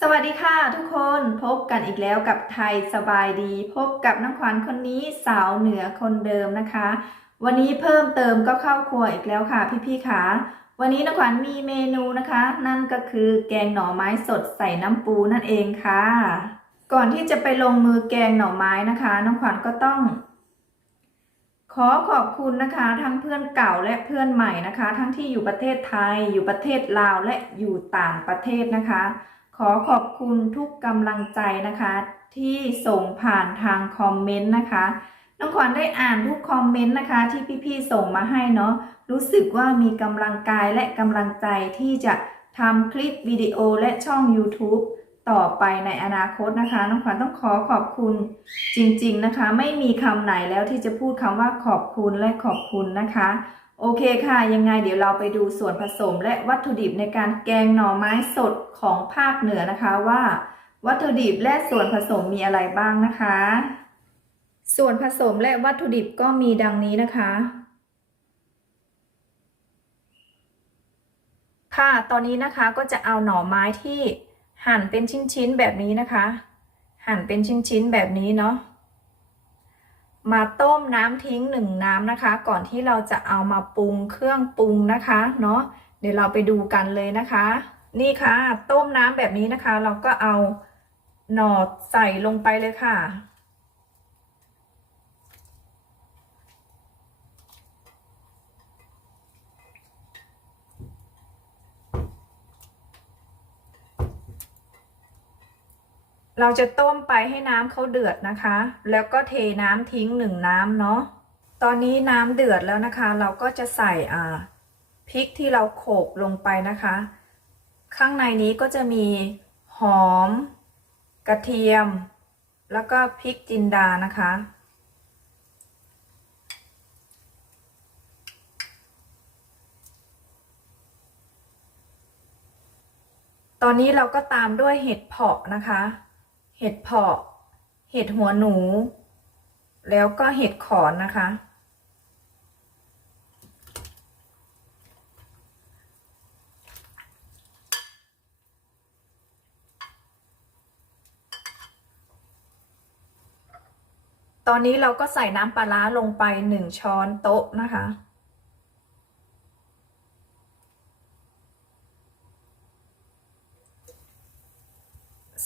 สวัสดีค่ะทุกคนพบกันอีกแล้วกับไทยสบายดี พบกับน้องขวัญคนนี้สาวเหนือคนเดิมนะคะ วันนี้เพิ่มเติมก็เข้าครัวอีกแล้วค่ะพี่ๆค่ะวันนี้น้องขวัญมีเมนูนะคะ นั่นก็คือแกงหน่อไม้สดใส่น้ำปูนั่นเองค่ะ ก่อนที่จะไปลงมือแกงหน่อไม้นะคะน้องขวัญก็ต้อง ขอขอบคุณนะคะ ทั้งเพื่อนเก่าและเพื่อนใหม่นะคะ ทั้งที่อยู่ประเทศไทย อยู่ประเทศลาวและอยู่ต่างประเทศนะคะ ขอขอบคุณทุกกำลังใจนะคะ ที่ส่งผ่านทางคอมเมนต์นะคะน้องขวัญได้อ่านทุกคอมเมนต์นะคะ ที่พี่ๆส่งมาให้เนาะรู้สึกว่ามีกำลังกายและกำลังใจที่จะทำคลิปวิดีโอและช่อง YouTube ต่อไปในอนาคตนะคะน้องขวัญต้องขอขอบคุณจริงๆนะคะ ไม่มีคำไหนแล้วที่จะพูดคำว่าขอบคุณและขอบคุณนะคะ โอเคค่ะ ยังไงเดี๋ยวเราไปดูส่วนผสมและวัตถุดิบในการแกงหน่อไม้สดของภาคเหนือนะคะว่า วัตถุดิบและส่วนผสมมีอะไรบ้างนะคะ ส่วนผสมและวัตถุดิบก็มีดังนี้นะคะ ค่ะตอนนี้นะคะก็จะเอาหน่อไม้ที่หั่นเป็นชิ้นๆแบบนี้นะคะ หั่นเป็นชิ้นๆแบบนี้เนาะ มาต้มน้ำทิ้งหนึ่งน้ำนะคะ ก่อนที่เราจะเอามาปรุงเครื่องปรุงนะคะเนาะเดี๋ยวเราไปดูกันเลยนะคะ นี่ค่ะ ต้มน้ำแบบนี้นะคะ เราก็เอาหนอดใส่ลงไปเลยค่ะ เราจะต้มไปให้น้ำเขาเดือดนะคะ แล้วก็เทน้ำทิ้งหนึ่งน้ำเนาะ ตอนนี้น้ำเดือดแล้วนะคะ เราก็จะใส่อ่าพริกที่เราโขลกลงไปนะคะ ข้างในนี้ก็จะมีหอม กระเทียม แล้วก็พริกจินดานะคะ ตอนนี้เราก็ตามด้วยเห็ดเผาะนะคะ เห็ดเผาะ เห็ดหัวหนู แล้วก็เห็ดขอนนะคะ ตอนนี้เราก็ใส่น้ำปลาร้าลงไปหนึ่งช้อนโต๊ะนะคะ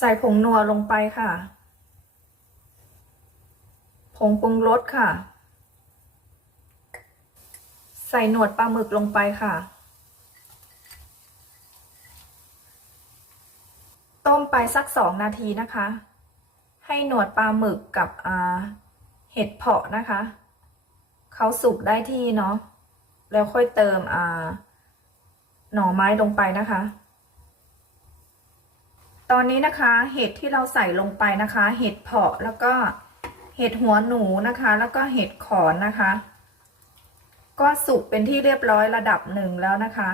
ใส่ผงนัวลงไปค่ะ ผงปรุงรสค่ะ ใส่หนวดปลาหมึกลงไปค่ะ ต้มไปสักสองนาทีนะคะ ให้หนวดปลาหมึกกับเห็ดเผาะนะคะ เขาสุกได้ที่เนาะ แล้วค่อยเติมหน่อไม้ลงไปนะคะ ตอนนี้นะคะเห็ดที่เราใส่ลงไปนะคะ เห็ดเผาะแล้วก็เห็ดหัวหนูนะคะ แล้วก็เห็ดขอนนะคะ ก็สุกเป็นที่เรียบร้อยระดับหนึ่งแล้วนะคะ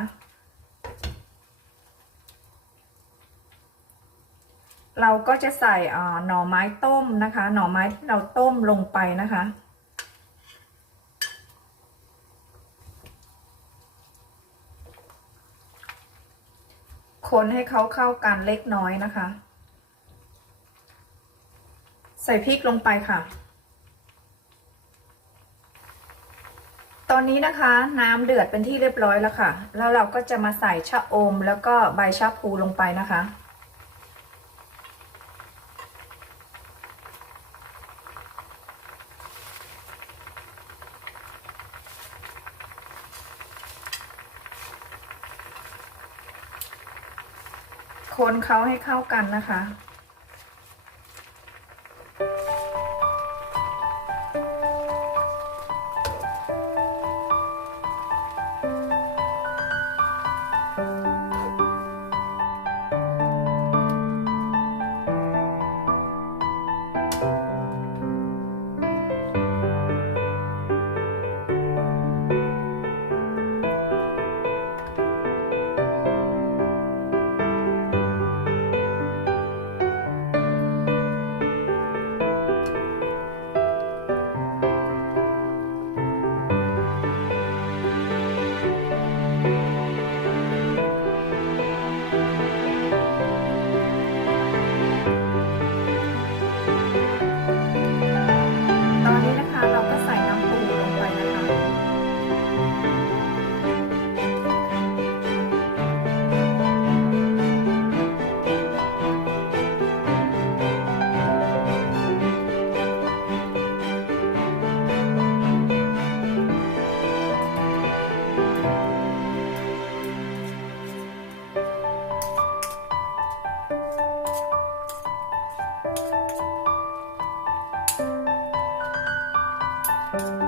เราก็จะใส่หน่อไม้ต้มนะคะ หน่อไม้ที่เราต้มลงไปนะคะ คนให้เขาเข้ากันเล็กน้อยนะคะ ใส่พริกลงไปค่ะ ตอนนี้นะคะน้ำเดือดเป็นที่เรียบร้อยแล้วค่ะ แล้วเราก็จะมาใส่ชะอมแล้วก็ใบชะพลูลงไปนะคะ คนเขาให้เข้ากันนะคะ ค